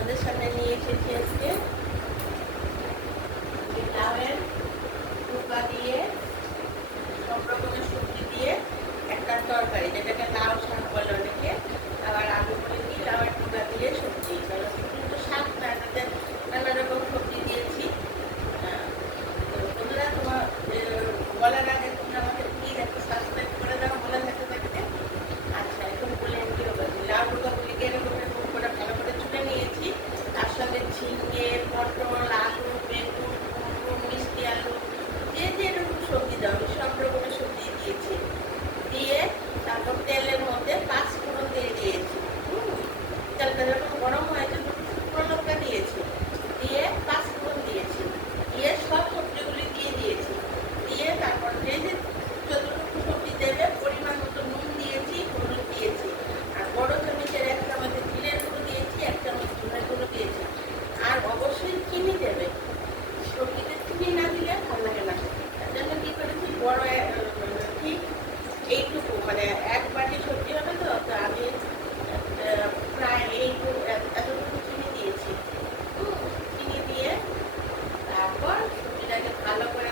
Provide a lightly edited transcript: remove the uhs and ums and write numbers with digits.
তোমাদের সামনে নিয়ে এসেছি আজকে লাউয়ের পোকা দিয়ে সব রকমের সবজি দিয়ে একটা তরকারি, যেটাকে লাউ শাক বলে অনেকে, আবার আলু বলে কি, লাউয়ের পোকা দিয়ে সবজি। কিন্তু শাক না, এটাতে নানা রকম সবজি দিয়েছি। তো তোমরা তোমার বলার আগে তোমরা আমাকে প্লিজ একটা সাবস্ক্রাইব করে দাও, বলে থাকতে থাকতে। আচ্ছা, এখন বলে কি হবে, লাউ পোকাগুলিকে এরকম এরকম করে ভালো করে চুলে নিয়েছি। তার সঙ্গে ঝিঙে, পটল, আলু, বেগুন, কুমড়ো, মিষ্টি আলু, যে যেরকম সবজি দাও আমি সব রকমের সবজি দিয়েছি। দিয়ে তারপর তেলের মধ্যে 5 ফোড়ন দিয়ে দিয়েছি। তেলটা যখন গরম হয়েছে তখন শুকনো লঙ্কা দিয়েছি, দিয়ে 5 ফোড়ন দিয়েছি, দিয়ে সব সবজিগুলি দিয়ে দিয়েছি। দিয়ে তারপর যে যে যতটুকু সবজি দেবে পরিমাণ মতো নুন দিয়েছি, হলুদ দিয়েছি, আর বড় চামচের 1 চামচ জিরের গুঁড়ো দিয়েছি, 1 চামচ ধনের গুঁড়ো দিয়েছি। আর অবশ্যই চিনি দেবে, সবজিতে চিনি না দিলে ভালো লাগে না। তার জন্য কি করেছি, বড় ঠিক এইটুকু, মানে 1 বাটি সবজি হবে, তো আমি প্রায় এতটুকু চিনি দিয়েছি। চিনি দিয়ে তারপর সবজিটাকে ভালো করে